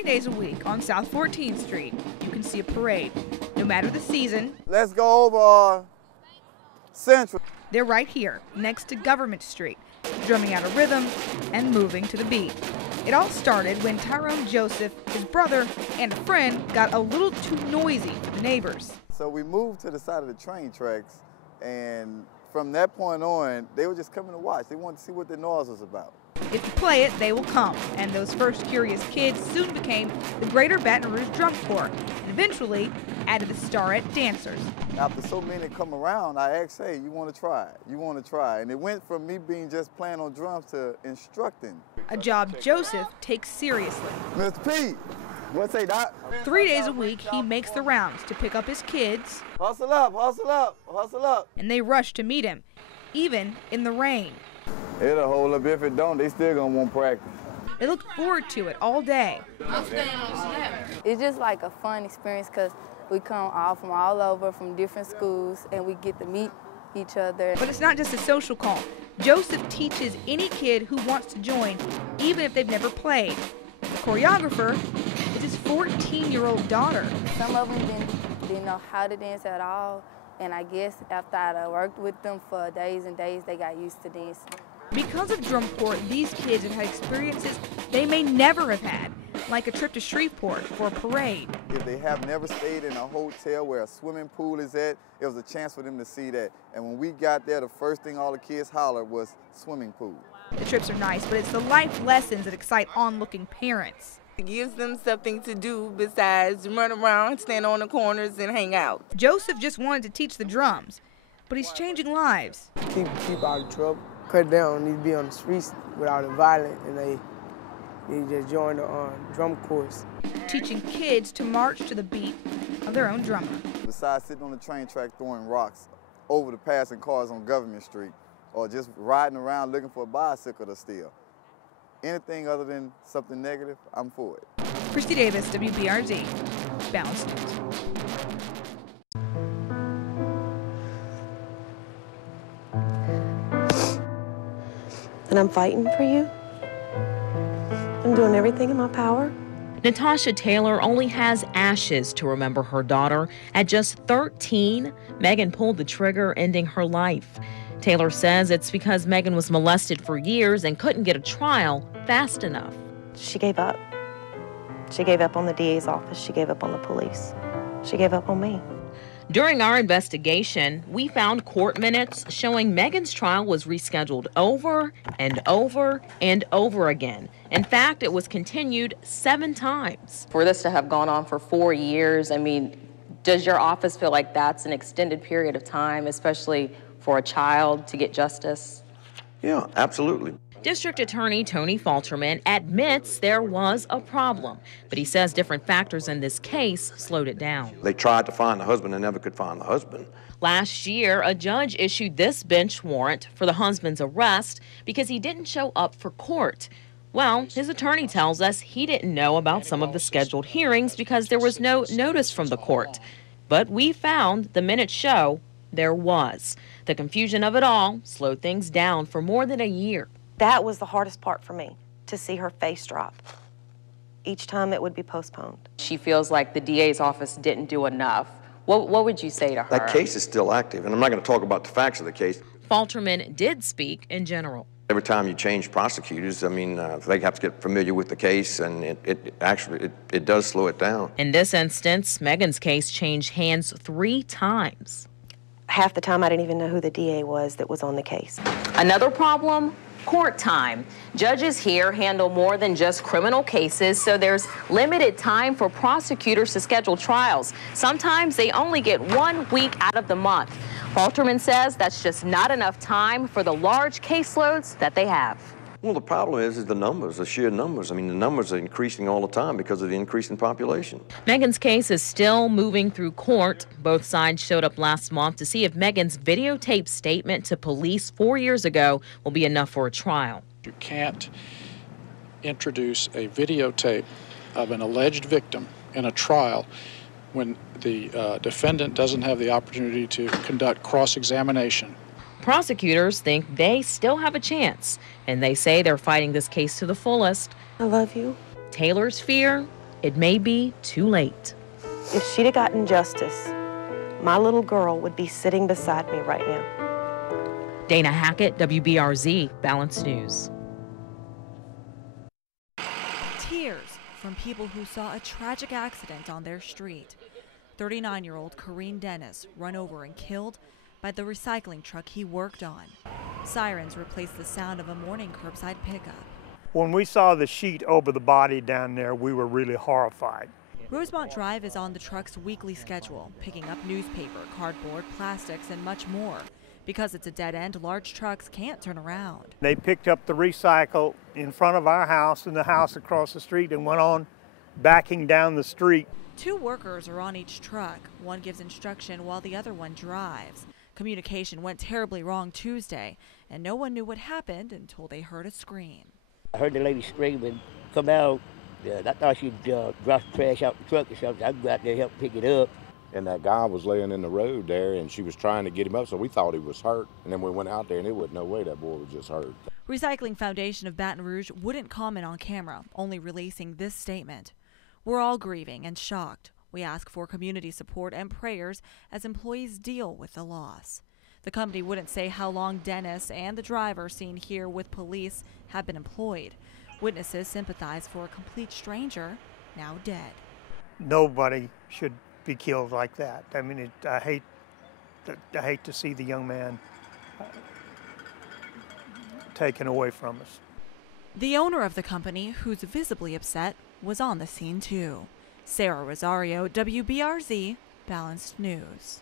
3 days a week on South 14th Street, you can see a parade, no matter the season. Let's go over Central. They're right here, next to Government Street, drumming out a rhythm and moving to the beat. It all started when Tyrone Joseph, his brother, and a friend got a little too noisy for the neighbors. So we moved to the side of the train tracks, and from that point on, they were just coming to watch. They wanted to see what the noise was about. If you play it, they will come, and those first curious kids soon became the Greater Baton Rouge Drum Corps, and eventually added the Starette Dancers. After so many come around, I asked, hey, you want to try? You want to try? And it went from me being just playing on drums to instructing. A job Joseph takes seriously. Mr. Pete, what's that, Doc? 3 days a week, he makes the rounds to pick up his kids. Hustle up, hustle up, hustle up. And they rush to meet him, even in the rain. It'll hold up. If it don't, they still gonna want practice. They look forward to it all day. I'm staying on Snap. It's just like a fun experience because we come all from all over, from different schools, and we get to meet each other. But it's not just a social call. Joseph teaches any kid who wants to join, even if they've never played. The choreographer is his 14-year-old daughter. Some of them didn't know how to dance at all, and I guess after I worked with them for days and days, they got used to dancing. Because of Drum Corps, these kids have had experiences they may never have had, like a trip to Shreveport for a parade. If they have never stayed in a hotel where a swimming pool is at, it was a chance for them to see that. And when we got there, the first thing all the kids hollered was swimming pool. The trips are nice, but it's the life lessons that excite onlooking parents. It gives them something to do besides run around, stand on the corners, and hang out. Joseph just wanted to teach the drums, but he's changing lives. Keep out of trouble. Cut down, need to be on the streets without it violent, and they just join the drum course. Teaching kids to march to the beat of their own drummer. Besides sitting on the train track throwing rocks over the passing cars on Government Street, or just riding around looking for a bicycle to steal, anything other than something negative, I'm for it. Christy Davis, WBRZ, Balance News. And I'm fighting for you. I'm doing everything in my power. Natasha Taylor only has ashes to remember her daughter. At just 13, Megan pulled the trigger, ending her life. Taylor says it's because Megan was molested for years and couldn't get a trial fast enough. She gave up. She gave up on the DA's office. She gave up on the police. She gave up on me. During our investigation, we found court minutes showing Megan's trial was rescheduled over and over and over again. In fact, it was continued 7 times. For this to have gone on for 4 years, I mean, does your office feel like that's an extended period of time, especially for a child to get justice? Yeah, absolutely. District Attorney Tony Falterman admits there was a problem, but he says different factors in this case slowed it down. They tried to find the husband and never could find the husband. Last year, a judge issued this bench warrant for the husband's arrest because he didn't show up for court. Well, his attorney tells us he didn't know about some of the scheduled hearings because there was no notice from the court. But we found the minutes show there was. The confusion of it all slowed things down for more than a year. That was the hardest part for me, to see her face drop. Each time it would be postponed. She feels like the DA's office didn't do enough. What would you say to her? That case is still active, and I'm not going to talk about the facts of the case. Falterman did speak in general. Every time you change prosecutors, I mean, they have to get familiar with the case, and it does slow it down. In this instance, Megan's case changed hands 3 times. Half the time I didn't even know who the DA was that was on the case. Another problem? Court time. Judges here handle more than just criminal cases, so there's limited time for prosecutors to schedule trials. Sometimes they only get 1 week out of the month. Falterman says that's just not enough time for the large caseloads that they have. Well, the problem is the numbers, the sheer numbers. I mean, the numbers are increasing all the time because of the increase in population. Megan's case is still moving through court. Both sides showed up last month to see if Megan's videotaped statement to police 4 years ago will be enough for a trial. You can't introduce a videotape of an alleged victim in a trial when the defendant doesn't have the opportunity to conduct cross-examination. Prosecutors think they still have a chance, and they say they're fighting this case to the fullest. I love you. Taylor's fear, it may be too late. If she'd have gotten justice, my little girl would be sitting beside me right now. Dana Hackett, WBRZ, Balanced News. Tears from people who saw a tragic accident on their street. 39-year-old Kareem Dennis run over and killed by the recycling truck he worked on. Sirens replaced the sound of a morning curbside pickup. When we saw the sheet over the body down there, we were really horrified. Rosemont Drive is on the truck's weekly schedule, picking up newspaper, cardboard, plastics, and much more. Because it's a dead end, large trucks can't turn around. They picked up the recycle in front of our house and the house across the street and went on backing down the street. 2 workers are on each truck. One gives instruction while the other one drives. Communication went terribly wrong Tuesday, and no one knew what happened until they heard a scream. I heard the lady screaming, come out. I thought she'd dropped the trash out the truck or something. I'd go out there and help pick it up. And that guy was laying in the road there, and she was trying to get him up, so we thought he was hurt. And then we went out there, and it wasn't no way that boy was just hurt. Recycling Foundation of Baton Rouge wouldn't comment on camera, only releasing this statement. We're all grieving and shocked. We ask for community support and prayers as employees deal with the loss. The company wouldn't say how long Dennis and the driver seen here with police have been employed. Witnesses sympathize for a complete stranger, now dead. Nobody should be killed like that. I mean, I hate to see the young man taken away from us. The owner of the company, who's visibly upset, was on the scene too. Sarah Rosario, WBRZ, Balanced News.